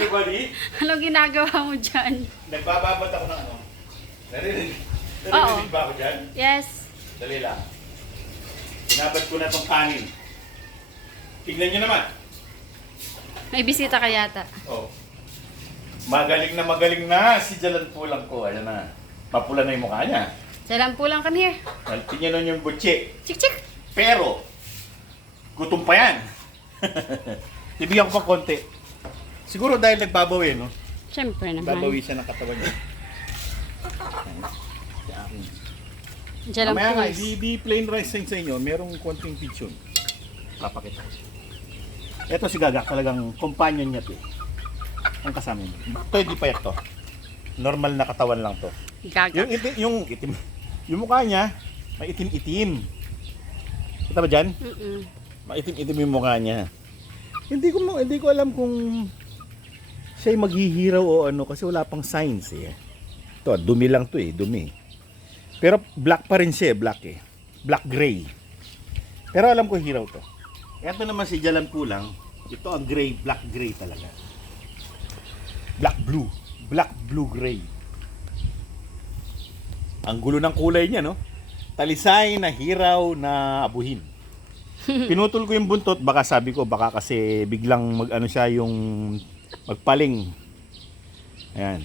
Everybody, Anong ginagawa mo dyan? nagbababad ako ng ano. Narinig Oo. ba ako dyan? Yes. Dali lang. Binabad ko na tong kanin. Tignan nyo naman. May bisita ka yata. Oh. Magaling na si Jalan Pulang ko. Ayan na. Mapula na yung mukha niya. Salam po lang, come here. Tingnan nun yung butche. Chik chik. Pero, gutom pa yan. Ibigyan ko pa konti. Siguro dahil nagbabawi, no? Siyempre naman. Babawi siya ng katawan niya. Salam Mamaya nga, po. di plain rice sa inyo, merong konting pigeon. Papakita. Ito si Gagak, talagang companion niya to. Ang kasama niya. Ito hindi payat to. Normal na katawan lang to. Gaga. Yung itim, yung mukha niya, maitim-itim. Kita ba dyan? Maitim-itim yung mukha niya. Hindi ko alam kung siya'y maghihiraw o ano kasi wala pang signs eh. Ito, dumi lang to eh, dumi. Pero black pa rin siya, black eh. Black gray. Pero alam ko hiraw to. Ito naman si Jalan Pulang. Ito ang gray, black gray talaga. Black blue. Black blue gray. Ang gulo ng kulay niya, no? Talisay na hiraw na abuhin. Pinutol ko yung buntot, baka sabi ko, baka kasi biglang mag-ano siya yung magpaling. Ayan.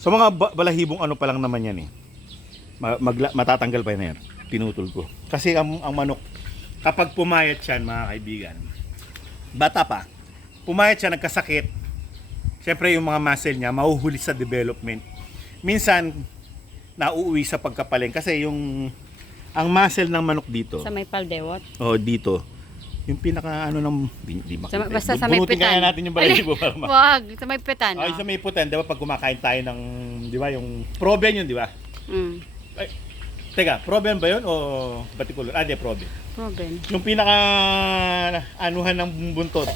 So mga balahibong ano pa lang naman yan eh. Matatanggal pa yan. Pinutol ko. Kasi ang manok, kapag pumayat siya, mga kaibigan, bata pa, pumayat siya, nagkasakit, siyempre yung mga muscle niya, mahuhuli sa development. Minsan, nauuwi sa pagkapaling. Kasi ang muscle ng manok dito, Sa may paldewot. dito, yung pinaka ano ng, di makita. Basta sa may Bunutin kaya pitan. natin yung balahibo para Wag, sa may pitan. Ay, sa may putan, di ba pag kumakain tayo ng, di ba, yung proben yun, di ba? Ay, teka, proben ba yun o batikulor? Di, proben. Problem. Yung pinaka anuhan ng buntot,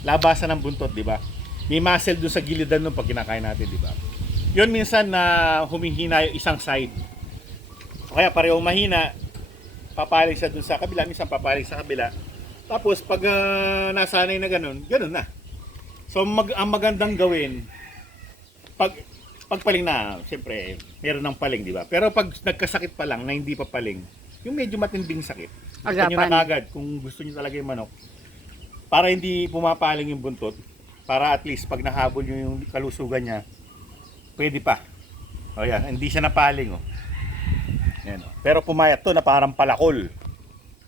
labasan ng buntot, di ba? May muscle dun sa gilidan nung pag kinakain natin, di ba? Yun minsan na humihina yung isang side. O kaya pareho mahina, papaling siya dun sa kabila, minsan papaling sa kabila. Tapos pag nasanay na ganun na. So ang magandang gawin, pagpaling na, siyempre, meron ng paling, di ba? Pero pag nagkasakit pa lang na hindi pa paling, yung medyo matinding sakit, gusto nyo na Agapan. kagad kung gusto nyo talaga yung manok, para hindi pumapaling yung buntot, para at least pag nahabol nyo yung kalusugan niya, pwede pa. O yan, hindi siya napaling. Oh. Yan, oh. Pero pumayat to na parang palakol.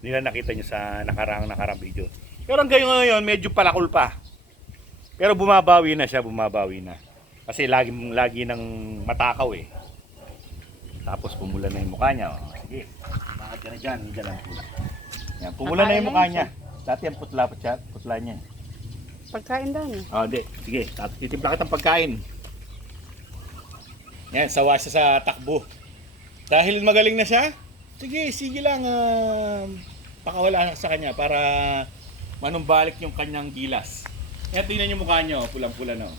Hindi na nakita nyo sa nakarang video. Pero hanggang ngayon, medyo palakol pa. Pero bumabawi na siya, bumabawi na. Kasi lagi nang matakaw eh. Tapos pumula na yung mukha niya. Oh. Sige, bakit ka na dyan? Hindi lang pula. Yan, pumula na yung mukha niya. Dati ang putla niya. Pagkain daw niya. Hindi. Sige, titimpla kitang pagkain. Yan, sawa siya sa takbo. Dahil magaling na siya, sige lang, pakawala sa kanya para manumbalik yung kanyang gilas. Yan, tingnan yung mukha niyo, pulang-pula na.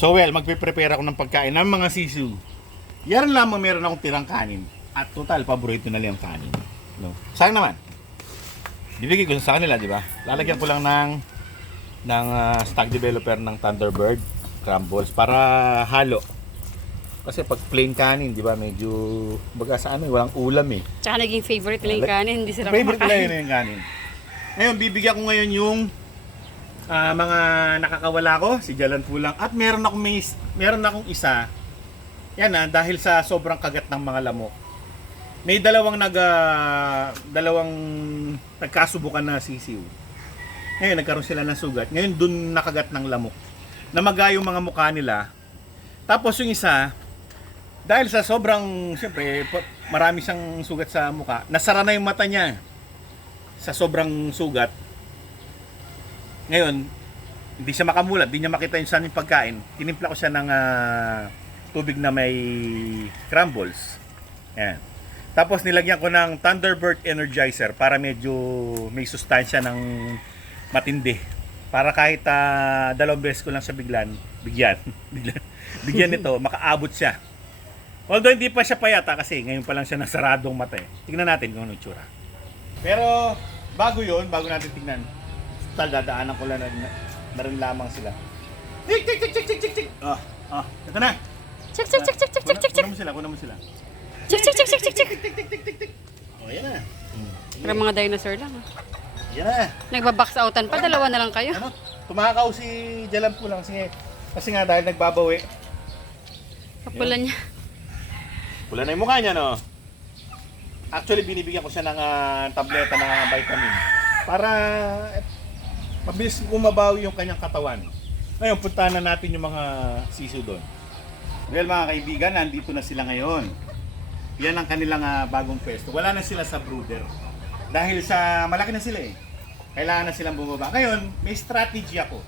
So well, magpe-prepare ako ng pagkain ng mga sisu. Yan lamang meron akong tirang kanin. At total, paborito na lang yung kanin. No? Sayang naman. Bibigay ko sa kanila, di ba? Lalagyan ko lang ng stock developer ng Thunderbird crumbles para halo. Kasi pag plain kanin, di ba, medyo baga sa amin, walang ulam eh. Tsaka naging favorite nila yung kanin, hindi sila Favorite kumakain. nila yung kanin. Ngayon, bibigyan ko ngayon yung mga nakakawala ko, si Jalan Pulang. At meron akong isa, yan dahil sa sobrang kagat ng mga lamok. May dalawang nagkasubukan na sisiw. Ngayon, nagkaroon sila ng sugat. Ngayon, dun nakagat ng lamok. Namaga yung mga mukha nila. Tapos yung isa, dahil sa sobrang, siyempre, marami siyang sugat sa mukha, nasara na yung mata niya sa sobrang sugat. Ngayon, hindi siya makamulat, hindi niya makita yung saan yung pagkain. Tinimpla ko siya ng tubig na may crumbles. Ayan. Tapos nilagyan ko ng Thunderbird Energizer para medyo may sustansya ng matindi. Para kahit 2 beses ko lang siya bigyan nito, makaabot siya. Although hindi pa siya payata kasi ngayon pa lang siya nasaradong mata eh. Tingnan natin kung ano itsura. Pero bago natin tingnan, Tal, dadaanan ko lang na rin lamang sila. Tik, tik, tik, tik, tik, tik, tik. Ito na. Chik, chik, chik, chik, chik, chik, chik, chik. Kunan mo sila. Chik, chik, chik, chik, chik, chik. Tik, tik, tik, tik, tik. O, yan na. Pero mga dinosaur lang. Yan na. Nagbabox outan pa, dalawa na lang kayo. Ano? Tumakaw si Jalan po lang. Sige. Kasi nga dahil nagbabawi. Kapula niya. Pula na yung mukha niya, no? Actually, binibigyan ko siya ng tableta na vitamin. Para mabilis umabawi yung kanyang katawan. Ngayon, puntahan na natin yung mga siso doon. Well, mga kaibigan, nandito na sila ngayon. Yan ang kanilang bagong pwesto. Wala na sila sa brooder. Dahil sa malaki na sila eh. Kailangan na silang bumaba. Ngayon, may strategy ako.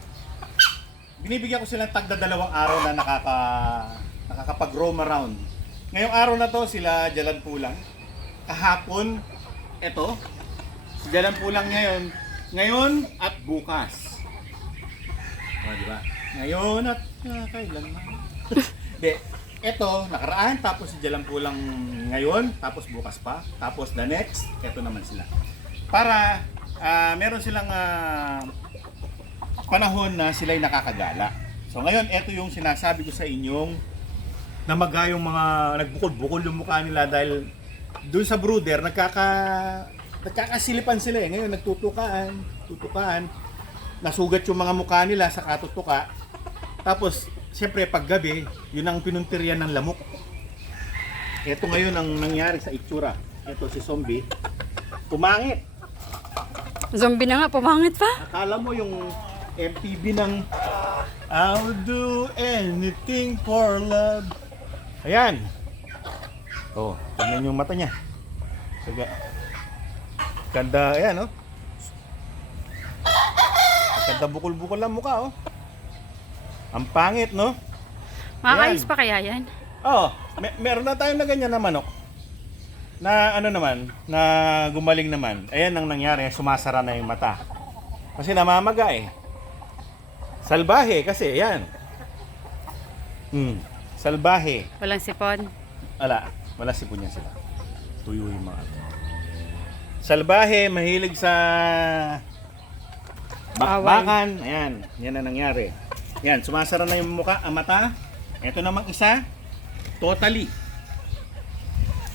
Binibigyan ko silang tagda 2 araw na nakakapag-roam around. Ngayong araw na to, sila Jalan Pulang. Kahapon, eto. Si Jalan Pulang ngayon at bukas. Diba? Ngayon at kailan na. Hindi, eto, nakaraan, tapos si Jalan Pulang ngayon, tapos bukas pa, tapos the next, eto naman sila. Para meron silang panahon na sila'y nakakagala. So ngayon, eto yung sinasabi ko sa inyong namaga yung mga nagbukol-bukol yung mukha nila dahil doon sa brooder, nagkakasilipan sila eh. Ngayon, tutukaan. Nasugat yung mga mukha nila sa katutuka. Tapos, siyempre, paggabi, yun ang pinuntiryan ng lamok. Ito ngayon ang nangyari sa itsura. Ito si zombie. Pumangit. Zombie na nga, pumangit pa. Akala mo yung MTV ng I'll do anything for love. Ayan. Oh, tignan yung mata niya. Sige. Ganda, ayan, oh. Ganda bukol-bukol lang mukha, oh. Ang pangit, no? Makakainis pa kaya yan? Oo. Meron na tayong na ganyan na manok. Na ano naman, na gumaling naman. Ayan ang nangyari, sumasara na yung mata. Kasi namamaga eh. Salbahe kasi, ayan. Salbahe. Walang sipon. Wala sipon niya sila. Tuyo yung mga. Salbahe, mahilig sa bakbakan. Ayan, yan ang nangyari. Yan, sumasara na yung mukha, ang mata. Ito namang isa, totally.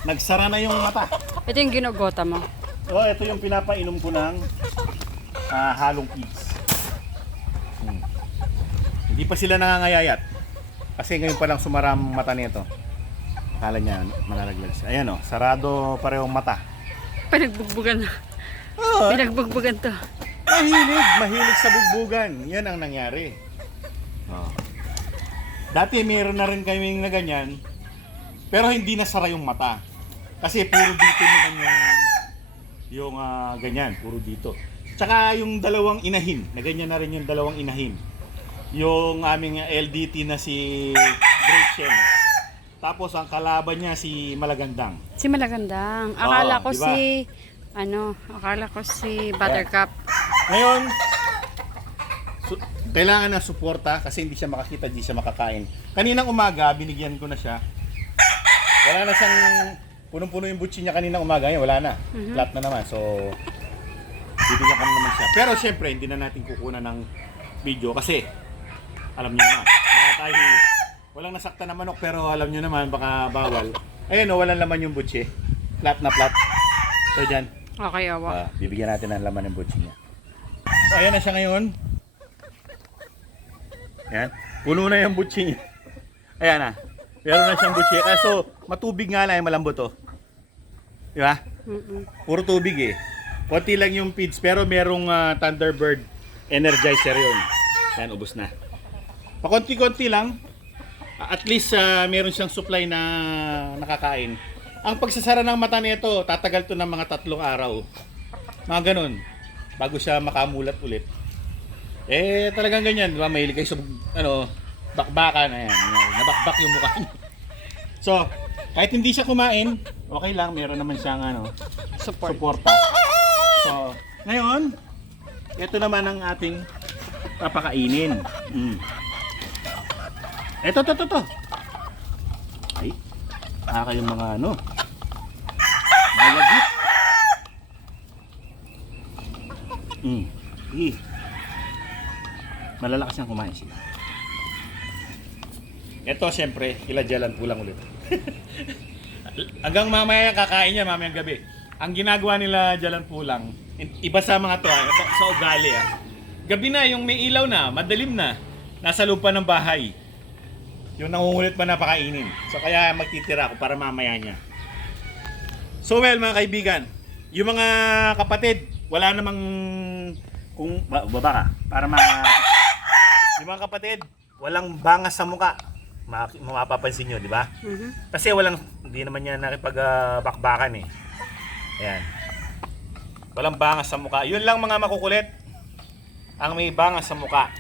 Nagsara na yung mata. Ito yung ginugota mo. So, ito yung pinapainom ko ng halong pigs. Hindi pa sila nangangayayat. Kasi ngayon pa lang sumara ang mata nito. Akala niya malalaglag siya. Ayan o, sarado parehong mata. Pinagbugbugan na. Oh, Pinagbugbugan to. mahilig sa bugbugan. Yan ang nangyari. Oh. Dati meron na rin kaming na ganyan, pero hindi nasara yung mata. Kasi puro dito naman yung ganyan, puro dito. Tsaka yung dalawang inahin, na ganyan na rin yung dalawang inahin. Yung aming LDT na si Gretchen. Tapos ang kalaban niya si Malagandang. Si Malagandang. Akala ko diba? akala ko si Buttercup. Ngayon, kailangan ng suporta kasi hindi siya makakita, hindi siya makakain. Kaninang umaga, binigyan ko na siya. Wala na siyang punong-puno yung butsi niya kaninang umaga. Ngayon, wala na. Flat na naman. So, bibigyan ko na naman siya. Pero syempre, hindi na natin kukunan ng video kasi alam niyo na, baka tayo walang nasakta na manok pero alam niyo naman baka bawal. Ayun, walang laman yung butsi. Flat na flat. So, dyan. Okay, awa. Bibigyan natin ng laman ng butsi niya. So, ayan na siya ngayon. Ayan. Puno na yung butsi niya. Ayan na. Meron na siyang butsi. Kaso, matubig nga lang yung malambot, oh. Di ba? Puro tubig eh. Konti lang yung feeds pero merong Thunderbird Energizer yun. Ayan, ubos na. Pakonti-konti lang. At least meron siyang supply na nakakain. Ang pagsasara ng mata nito, tatagal to ng mga 3 araw. Mga ganun. Bago siya makamulat ulit. Eh, talagang ganyan. Diba? Mahilig kayo sa bakbakan. Ayan, nabakbak yung mukha niya. So, kahit hindi siya kumain, okay lang. Meron naman siyang suporta. So, ngayon, ito naman ang ating papakainin. Ito. Ay, yung mga malagit. malalakas nang kumain sila. Ito, siyempre, kiladyalan po lang ulit. Hanggang mamaya kakain niya, mamayang gabi. Ang ginagawa nila dyalan po lang, iba sa mga to, sa ugali. Gabi na, yung may ilaw na, madilim na, nasa lupa ng bahay. Yung nangungulit pa na pakainin. So kaya magtitira ako para mamaya niya. So well, mga kaibigan, yung mga kapatid, wala namang kung baba ka para yung mga kapatid, walang bangas sa muka. Mapapansin nyo, di ba? Kasi hindi naman niya nakipag-bakbakan eh. Ayan. Walang bangas sa muka. Yun lang mga makukulit ang may bangas sa muka.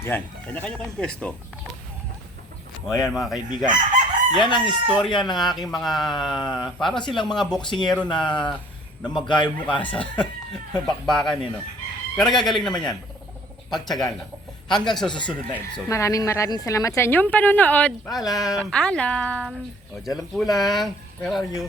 Yan. Kanya-kanya kayong pwesto. O ayan mga kaibigan. Yan ang istorya ng aking mga, parang silang mga boksingero na magayong mukha sa bakbakan eh, no? Pero gagaling naman yan. Pagtsagaan lang. Hanggang sa susunod na episode. Maraming salamat sa inyong panonood. Paalam! Paalam! O, dyan lang po lang. Where are you?